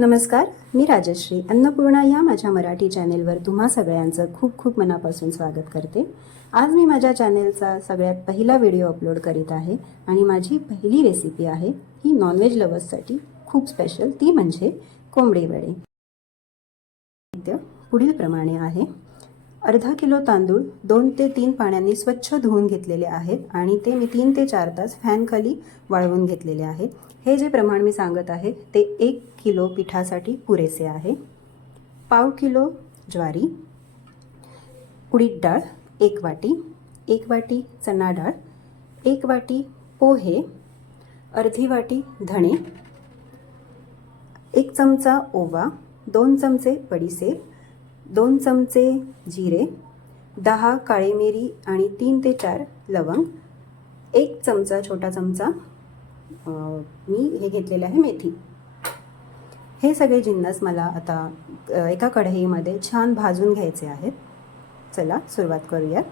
नमस्कार, मी राजश्री अन्नपूर्णा या माझ्या मराठी चॅनेलवर तुम्हा सगळ्यांचं खूप खूप मनापासून स्वागत करते। आज मी माझ्या चॅनेलचा सगळ्यात पहिला व्हिडिओ अपलोड करीत आहे आणि माझी पहिली रेसिपी आहे ही नॉनव्हेज लवर्ससाठी खूप स्पेशल, ती म्हणजे कोंबडी वडे। पुढील प्रमाणे आहे। अर्धा किलो तांदूळ 2 ते 3 पाण्याने स्वच्छ धुवून घेतलेले आहेत आणि ते मी 3 ते 4 तास फॅन खाली वाळवून घेतलेले आहेत। हे जे प्रमाण मी सांगत आहे ते 1 किलो पिठासाठी पुरेसे आहे। पाव किलो ज्वारी, उडीद डाळ 1 वाटी, 1 वाटी चणा डाळ, 1 वाटी पोहे, अर्धी वाटी धणे, 1 चमचा ओवा, 2 चमचे बडीशेप, 2 चमचे जिरे, 10 काळी मिरी आणि 3 ते 4 लवंग, 1 चमचा छोटा चमचा मी हे घेतलेले आहे मेथी। हे सगळे जिन्नस मला आता एका कढईमध्ये छान भाजून घ्यायचे आहेत। चला सुरुवात करूया।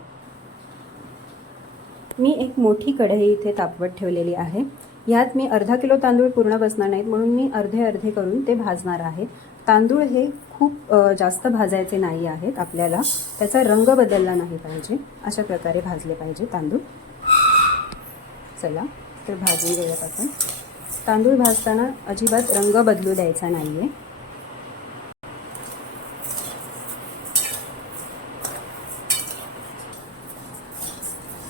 मी एक मोठी कढई इथे तापवत ठेवलेली आहे। यात मी अर्धा किलो तांदूळ पूर्ण बसणार नाहीत म्हणून मी अर्धे अर्धे करून ते भाजणार आहे। तांदूळ हे खूप जास्त भाजायचे नाही आहेत, आपल्याला त्याचा रंग बदलला नाही पाहिजे, अशा प्रकारे भाजले पाहिजे तांदूळ। चला तर भाजून घेऊयात आपण। तांदूळ भाजताना अजिबात रंग बदलू द्यायचा नाहीये।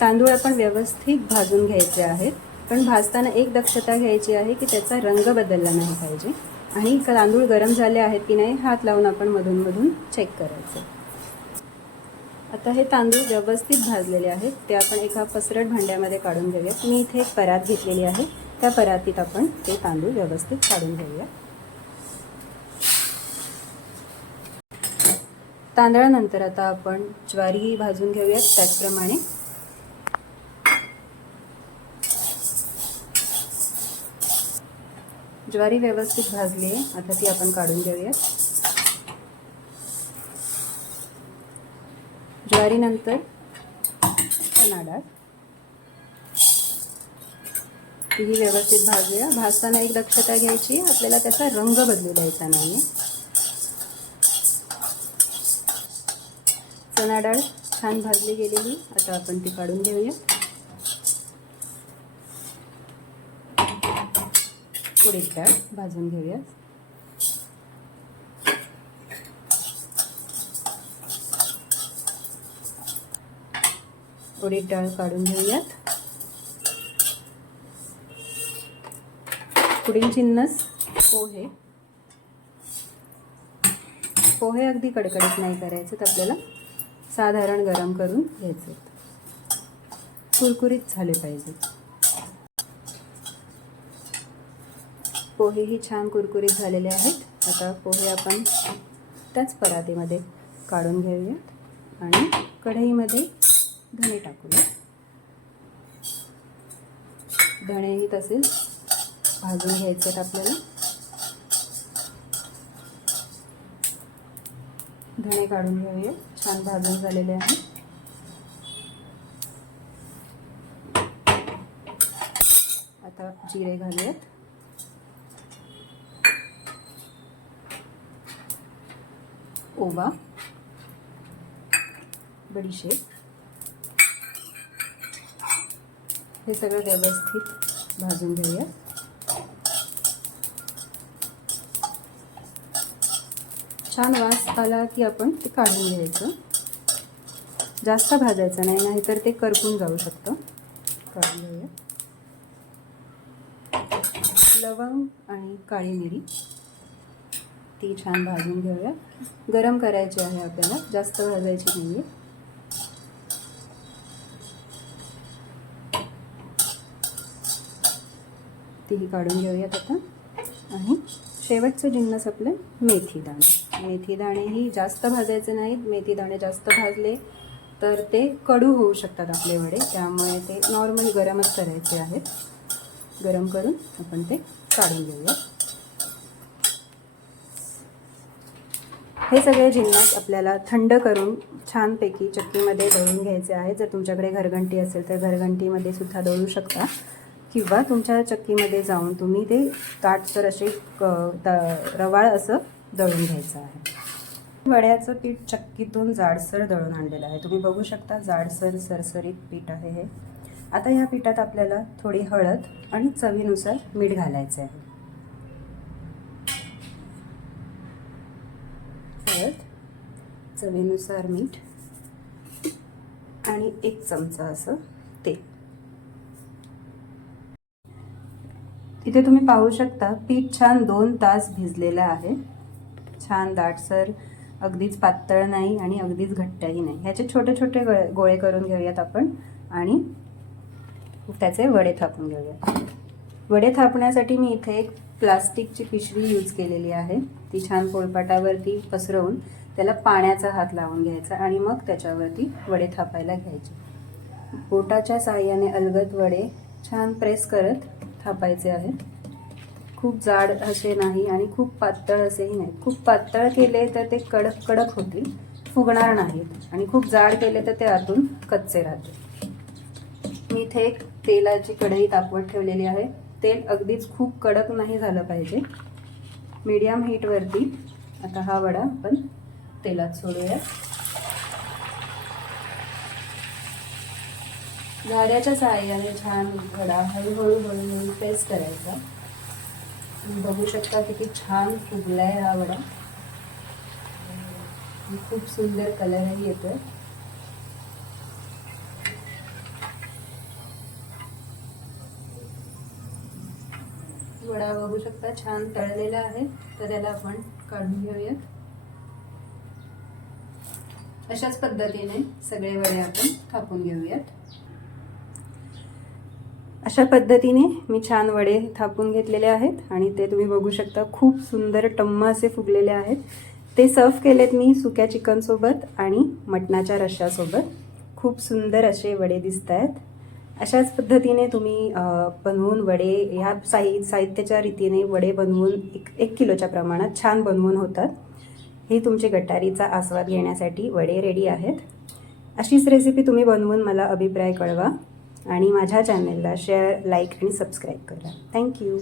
तांदूळ आपण व्यवस्थित भाजून घ्यायचे आहेत, पण भाजताना एक दक्षता घ्यायची आहे की त्याचा रंग बदलला नाही पाहिजे आणि तांदूळ गरम झाले आहेत की नाही हात लावून आपण मधून मधून चेक करायचं। आता हे तांदूळ व्यवस्थित भाजलेले आहेत, ते आपण एका पसरट भांड्यामध्ये काढून घेऊयात। मी इथे एक परात घेतलेली आहे, त्या परातीत आपण ते तांदूळ व्यवस्थित काढून घेऊया। तांदळानंतर आता आपण ज्वारी भाजून घेऊयात त्याचप्रमाणे। ज्वारी व्यवस्थित भाजली आहे, आता ती आपण काढून घेऊयात। ज्वारीनंतर चणा डाळ, तीही व्यवस्थित भाजूया। भाजताना एक दक्षता घ्यायची, आपल्याला त्याचा रंग बदलू द्यायचा नाही। चणा डाळ छान भाजली गेलेली, आता आपण ती काढून घेऊया। उडीद डाळ भाजून घेऊया। उडीद डाळ काढून घेऊयात। पुढील जिन्नस पोहे। पोहे अगदी कडकडीत नाही करायचे, तर आपल्याला साधारण गरम करून घ्यायचे, कुरकुरीत झाले पाहिजे। पोहेही छान कुरकुरीत झालेले आहेत। आता पोहे आपण त्याच परातीमध्ये काढून घेऊयात आणि कढईमध्ये धणे टाकूया। धणेही तसेच भाजून घ्यायचे आहेत आपल्याला। धणे काढून घेऊया, छान भाजून झालेले आहेत। आता जिरे घालूयात, ओवा, बडीशेप, हे सगळं व्यवस्थित भाजून घेऊया। छान वास आला की आपण ते काढून घ्यायचं, जास्त भाजायचं नाही, नाहीतर ते करपून जाऊ शकतं। काढून घेऊया। लवंग आणि काळी मिरी, ती छान भाजून घेऊया। गरम करायची आहे आपल्याला, जास्त भाजायची नाही आहे। तीही काढून घेऊयात आता। आणि शेवटचं जिन्नस आपले मेथी दाणे। मेथी दाणे ही जास्त भाजायचे नाहीत, मेथी दाणे जास्त भाजले तर ते कडू होऊ शकतात आपले वडे, त्यामुळे ते नॉर्मल गरमच करायचे आहेत। गरम करून आपण ते काढून घेऊया। हे सगळे जिन्नस आपल्याला थंड करून छानपैकी चक्कीमध्ये दळून घ्यायचे आहे। जर तुमच्याकडे घरघंटी असेल तर घरघंटीमध्ये सुद्धा दळू शकता, किंवा तुमच्या चक्कीमध्ये जाऊन तुम्ही ते दाटसर असे रवाळ असं दळून घ्यायचं आहे। वड्याचं पीठ चक्कीतून जाडसर दळून आणलेलं आहे, तुम्ही बघू शकता जाडसर सरसरीत पीठ आहे हे। आता ह्या पिठात आपल्याला थोडी हळद आणि चवीनुसार मीठ घालायचं आहे। हळद, चवीनुसार मीठ आणि 1 चमचा असं तेल। इथे तुम्ही पाहू शकता पीठ छान 2 तास भिजलेलं आहे, छान दाटसर, अगदीच पातळ नाही आणि अगदीच घट्टही नाही। ह्याचे छोटे छोटे गोळे करून घेऊयात आपण आणि त्याचे वडे थापून घेऊयात। वडे थापण्यासाठी मी इथे एक प्लास्टिकची पिशवी यूज केलेली आहे, ती छान पोळपाटावरती पसरवून त्याला पाण्याचा हात लावून घ्यायचा आणि मग त्याच्यावरती वडे थापायला घ्यायचे। बोटाच्या साहाय्याने अलगद वडे छान प्रेस करत थापायचे आहेत, खूप जाड असे नाही आणि खूप पातळ असेही नाही। खूप पातळ केले तर ते कडक कडक होतील, फुगणार नाहीत, आणि खूप जाड केले तर ते आतून कच्चे राहतील। मी इथे एक तेलाची कढई तापवत ठेवलेली आहे, तेल अगदीच खूप कडक नाही झालं पाहिजे, मीडियम हीटवरती आता हा वडा आपण तेलात सोडूया। झाऱ्याच्या साहाय्याने छान वडा हळूहळू हळूहळू प्रेस करायचा। तुम्ही बघू शकता किती छान फुगलाय हा वडा, खूप सुंदर कलरही येतोय। वडा बघू शकता छान तळलेला आहे, तर त्याला आपण काढून घेऊयात। अशाच पद्धतीने सगळे वडे आपण थापून घेऊयात। अशा पद्धतीने मी छान वडे थापून घेतलेले आहेत आणि ते तुम्ही बघू शकता खूप सुंदर टम्म असे फुगलेले आहेत। ते सर्व केलेत मी सुक्या चिकन सोबत आणि मटणाच्या रश्श्यासोबत, खूप सुंदर असे वडे दिसत आहेत। अशाच पद्धतीने तुम्ही बनवून वडे ह्या साहित्याच्या रीतीने वडे बनवून 1 किलोच्या प्रमाणात छान बनवून होतात। ही तुमची गटारीचा आस्वाद घेण्यासाठी वडे रेडी आहेत। अशीच रेसिपी तुम्ही बनवून मला अभिप्राय कळवा आणि माझ्या चॅनलला शेअर, लाईक आणि सबस्क्राईब करा। थँक्यू।